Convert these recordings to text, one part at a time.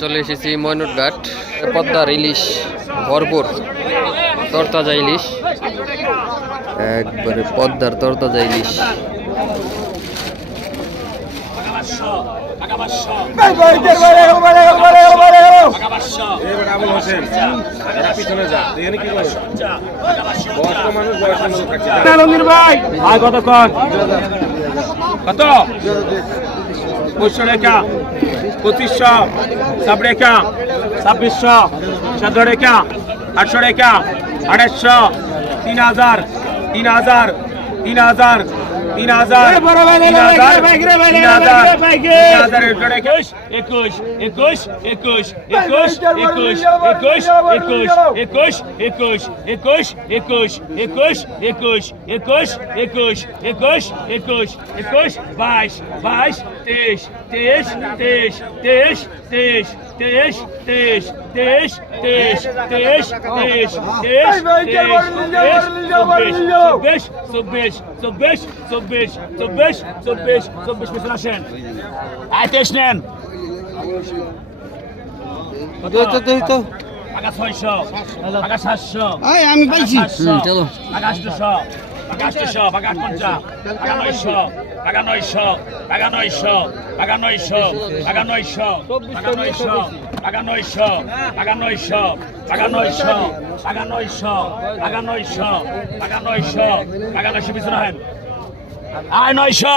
চলে এসেছি ময়নুরঘাট পদ্মার ইলিশ ভরপুর তরতাজা ইলিশ। একবারে পদ্মার তরতাজা ইলিশ। কত? পঁচিশশো রেখা পঁচিশশো সব রেখা ছাব্বিশশো চোদ্দ রেখা আটশো রেখা, আড়াইশো, তিন হাজার তিন হাজার তিন হাজার তিন হাজার তিন হাজার তিন হাজার তিন হাজার একুশ একুশ একুশ একুশ একুশ একুশ একুশ একুশ একুশ একুশ একুশ একুশ একুশ একুশ একুশ একুশ একুশ একুশ বাইশ বাইশ তেইশ তেইশ তেইশ তেইশ তেইশ তেইশ তেইশ তেইশ তেইশ তেইশ তেইশ তেইশ চব্বিশ চব্বিশ চব্বিশ চব্বিশ চব্বিশ চব্বিশ চব্বিশ মিশ্র আসেন। আয় তেইশ নেন। ছয়শো সাতশো আকাশ সাতশো আকাশ দুশো টাকা আটশো টাকা আটশো টাকা নয়শো টাকা নয়শো টাকা নয়শো টাকা নয়শো টাকা নয়শো টাকা নয়শো টাকা নয়শো টাকা নয়শো টাকা নয়শো টাকা নয়শো টাকা নয়শো টাকা নয়শো টাকা নয়শো পিছনে আয় নয়শো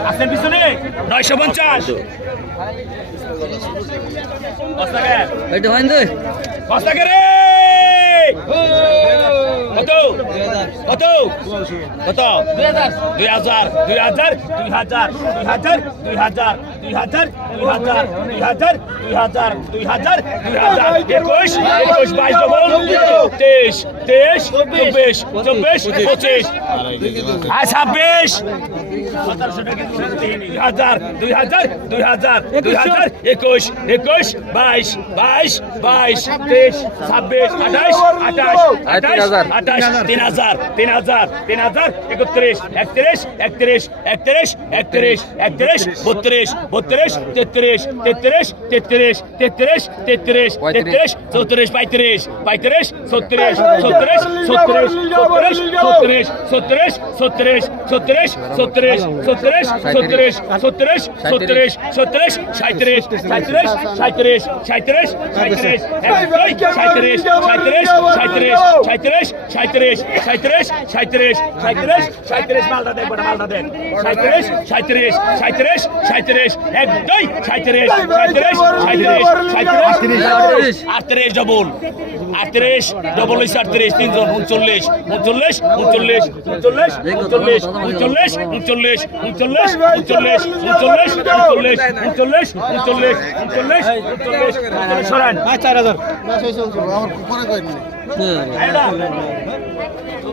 পঞ্চাশ পিছনে আসেন আসেন পিছনে নয়শো পঞ্চাশ হয় রে কত কত কত দুই হাজার দুই হাজার দুই হাজার দুই হাজার দুই হাজার দুই হাজার দুই হাজার দুই হাজার দুই হাজার দুই হাজার দুই হাজার একুশ একুশ বাইশ তেইশ তেইশ চব্বিশ চব্বিশ পঁচিশ আর ছাব্বিশ হাজার দুই হাজার দুই হাজার দুই হাজার একুশ একুশ বাইশ বাইশ বাইশ তেইশ ছাব্বিশ আঠাশ আঠাশ আঠাশ আঠাশ তিন হাজার তিন হাজার তিন হাজার একত্রিশ একত্রিশ একত্রিশ একত্রিশ একত্রিশ একত্রিশ বত্রিশ বত্রিশ তেত্রিশ তেত্রিশ তেত্রিশ তেত্রিশ তেত্রিশ তেত্রিশ চৌত্রিশ পঁয়ত্রিশ পঁয়ত্রিশ ছত্রিশ ছত্রিশ ছত্রিশ ছত্রিশ ছত্রিশ ছত্রিশ ছত্রিশ ছত্রিশ ছত্রিশ ছত্রিশ ছত্রিশ ছত্রিশ ছত্রিশ সাঁত্রিশ সাঁত্রিশ সাঁত্রিশ সাঁত্রিশ সাঁত্রিশ সাঁত্রিশ সাঁত্রিশ সাঁত্রিশ সাঁত্রিশ সাঁত্রিশ সাঁত্রিশ সাঁত্রিশ সাঁত্রিশ সাঁত্রিশ মালটা দেন বড় মালটা দেন সাঁত্রিশ সাঁত্রিশ সাঁত্রিশ সাঁত্রিশ এক দুই সাঁত্রিশ সাঁত্রিশ সাঁত্রিশ সাঁত্রিশ আটত্রিশ ডবল আটত্রিশ ডবল হয়েছে আটত্রিশ তিনজন উনচল্লিশ উনচল্লিশ উনচল্লিশ উনচল্লিশ উনচল্লিশ উনচল্লিশ উনচল্লিশ উনচল্লিশ উনচল্লিশ উনচল্লিশ উনচল্লিশ উনচল্লিশ উনচল্লিশ উনচল্লিশ উনচল্লিশ উনচল্লিশ সরান চার হাজার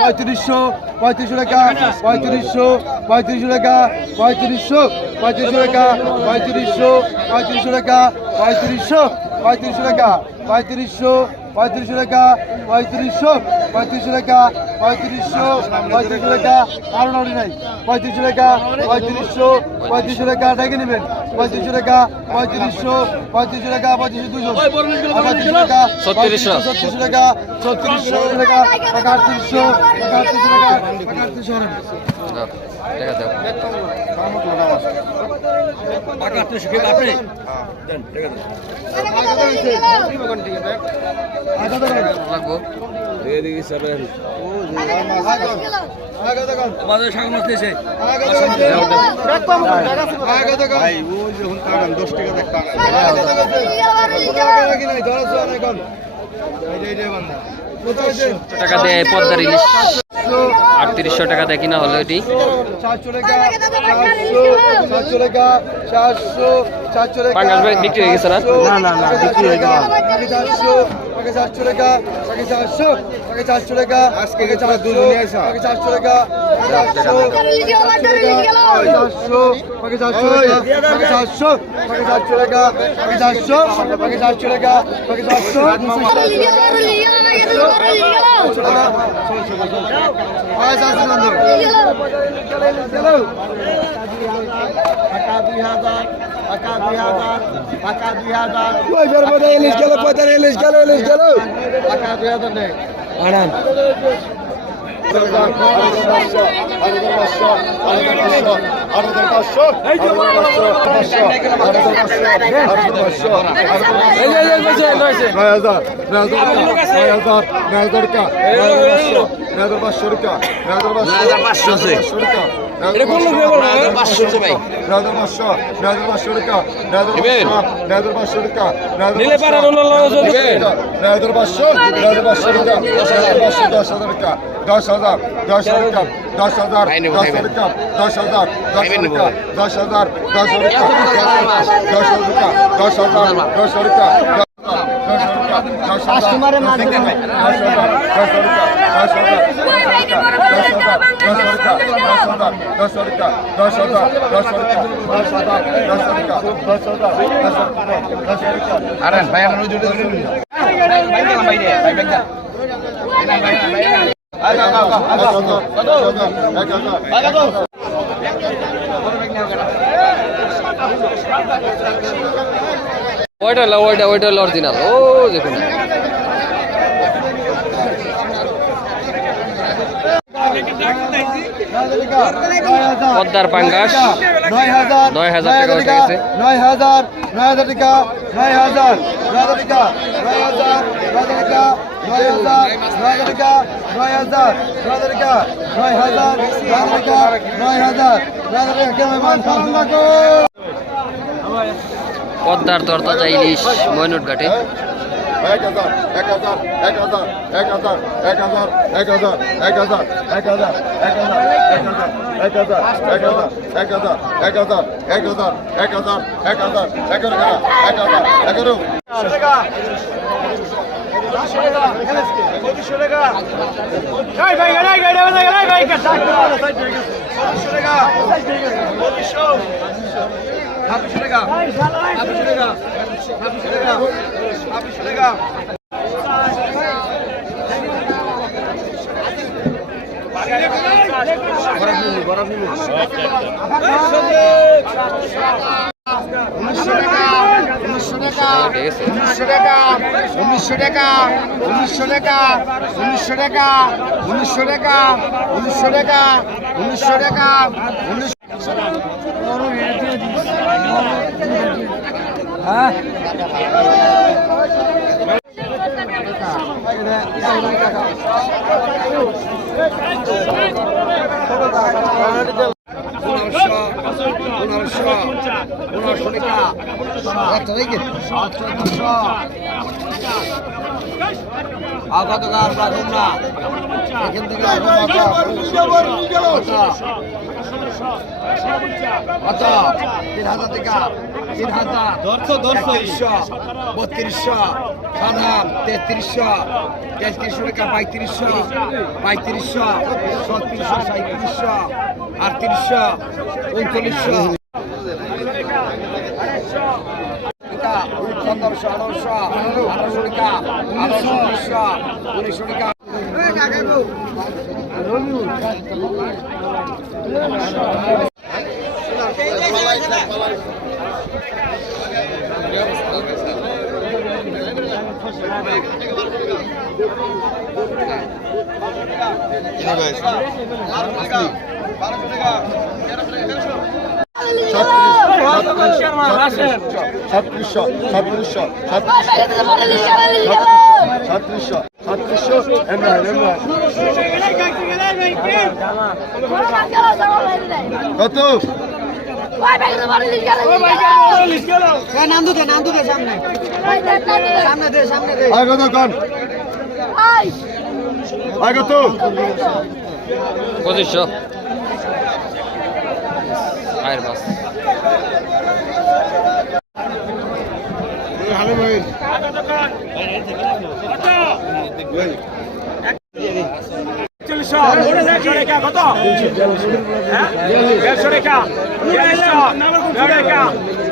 পঁয়ত্রিশশো। পঁয়ত্রিশশো টাকা পঁয়ত্রিশশো পঁয়ত্রিশশো টাকা পঁয়ত্রিশশো পঁয়ত্রিশশো টাকা পঁয়ত্রিশশো পঁয়ত্রিশশো টাকা পঁয়ত্রিশশো পঁয়ত্রিশশো টাকা পঁয়ত্রিশশো পঁয়ত্রিশশো টাকা পঁয়ত্রিশশো পঁয়ত্রিশশো টাকা পঁয়ত্রিশশো পঁয়ত্রিশশো টাকা আরও নড়ি নাই। পঁয়ত্রিশশো টাকা পঁয়ত্রিশশো পঁয়ত্রিশশো টাকা ডেকে নেবেন। পঁয়ত্রিশশো টাকা পঁয়ত্রিশশো পঁয়ত্রিশশো টাকা পঁয়ত্রিশশো দুশো পঁয়ত্রিশশো টাকা ছত্রিশশো। ছত্রিশশো টাকা ছত্রিশশো টাকা টাকা আটত্রিশশো টাকা আটত্রিশশো টাকা আটত্রিশশো টাকা দাও। লাগবো। টাকা দেয় পদ্মার ইলিশ। একত্রিশশো টাকা দেখি না হলো এটি। বিক্রি হয়ে গেছে না? আগে চারশো টাকা আগে চারশো আগে চারশো টাকা আজকে আগে চারশো আগে চারশো টাকা চারশো আগে চারশো আগে চারশো আগে চারশো টাকা আগে চারশো আগে চারশো টাকা আগে চারশো টাকা দুই হাজার টাকা দুই হাজার টাকা দুই হাজার পঁয়তাল্লিশ গেল পঁয়তাল্লিশ গেল ইলিশ গেল আরাম আড়াই পাঁচশো আড়াই পাঁচশো আট হাজার পাঁচশো আট হাজার পাঁচশো নয় হাজার নয় হাজার নয় হাজার টাকা নয় হাজার পাঁচশো টাকা নয় হাজার পাঁচশো টাকা পাঁচশো টাকা পাঁচশো টাকা পাঁচশো টাকা পাঁচশো দশ হাজার দশ হাজার দশ হাজার দশ হাজার দশ হাজার দশ হাজার দশ হাজার দশ হাজার দশ হাজার দশ হাজার দশ হাজার হাজার টাকা আরে ভাই আমরা জুড়ে নিন ভাই ভাই ভাই ব্যাগ দা ওইটা হলো ওইটা ওইটা হলো অরিজিনাল ও দেখুন পদ্মার পাঙ্গাস নয় হাজার নয় হাজার টাকা উঠে গেছে। নয় হাজার নয় হাজার টাকা নয় হাজার নয় হাজার টাকা নয় হাজার নয় হাজার টাকা নয় হাজার নয় টাকা নয় হাজার নয় টাকা নয় হাজার নয় টাকা নয় হাজার নয় হাজার টাকা কেমন মান সালাম রাখো পদ্মার তরতাজা ইলিশ ময়নুট ঘাটে এক হাজার এক হাজার এক হাজার এক হাজার এক হাজার এক হাজার এক হাজার এক হাজার এক হাজার এক হাজার এক হাজার এক হাজার এক হাজার এক হাজার এক হাজার এক হাজার এক হাজার এক হাজার এগারো উঠে বরাবর উনিশশো টাকা উনিশশো টাকা উনিশশো টাকা উনিশশো টাকা উনিশশো টাকা উনিশশো টাকা উনিশশো টাকা, উনিশশো হ্যাঁ? পনেরোশো পনেরোশো টাকা। একটা থেকে চোদ্দশো আগত গান রাখুন না? এখান থেকে কত তিন হাজার টাকা। তিন হাজার। একত্রিশশো বত্রিশশো সাধারণ তেত্রিশশো তেত্রিশশো টাকা পঁয়ত্রিশশো পঁয়ত্রিশশো ছত্রিশশো সাঁত্রিশশো আটত্রিশশো উনচল্লিশশো। সতেরোশো আঠারোশো আঠারোশো টাকা আঠারোশো উনিশশো উনিশশো টাকা। সাতত্রিশশো সাতত্রিশশো সাতত্রিশশো সাতত্রিশশো কত নাম দুধে নাম দুধে সামনে সামনে দে সামনে পঁচিশশো আয়ের বাস হ্যালো ভাই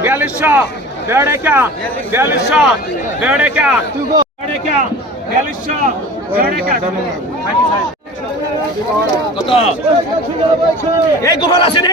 বিয়াল্লিশশো বেড়েকা বিয়াল্লিশশো বেড়েকা বেড়েকা বিয়াল্লিশশো বেড়েকা কত এই গোপাল আসেনি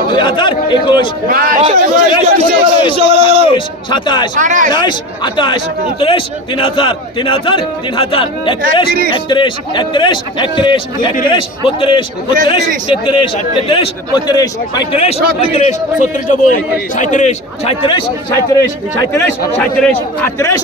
দুই হাজার একুশ সাতাশ আঠাশ আঠাশ উনত্রিশ তিন হাজার তিন হাজার তিন হাজার একত্রিশ একত্রিশ একত্রিশ একত্রিশ একত্রিশ বত্রিশ বত্রিশ তেত্রিশ তেত্রিশ বত্রিশ পঁয়ত্রিশ পঁয়ত্রিশ ছত্রিশ যাব সাঁত্রিশ সাঁত্রিশ সাঁত্রিশ সাঁত্রিশ সাঁত্রিশ আটত্রিশ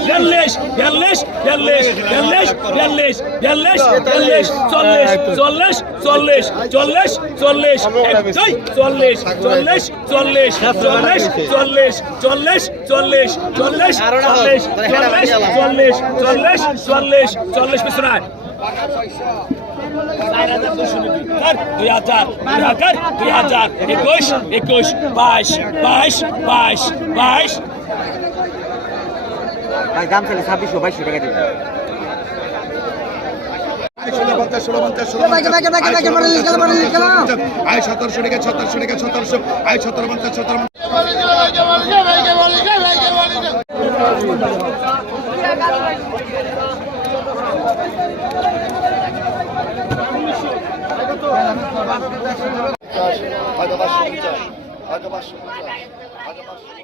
বিয়াল্লিশ বিয়াল্লিশ বিয়াল্লিশ বিয়াল্লিশ বিয়াল্লিশ বিয়াল্লিশ বিয়াল্লিশ চল্লিশ চল্লিশ চল্লিশ চল্লিশ চল্লিশ একটাই চল্লিশ চল্লিশ চল্লিশ চল্লিশ চল্লিশ চল্লিশ চল্লিশ চল্লিশ চল্লিশ চল্লিশ চল্লিশ চল্লিশ চল্লিশ চল্লিশ পিছনায় দুই হাজার দুই হাজার দুই হাজার একুশ একুশ বাইশ বাইশ বাইশ বাইশ। চলে ছাব্বিশশো বাইশশো টাকা দিন পঞ্চাশ ষোলো পঞ্চাশ ষোলো আয় সতেরোশো টাকা সতেরোশো টাকা সতেরোশো আয় সতেরো পঞ্চাশ সতেরো আগে পাঁচশো পঞ্চাশ আগে পাঁচশো পঞ্চাশ আগে পাঁচশো।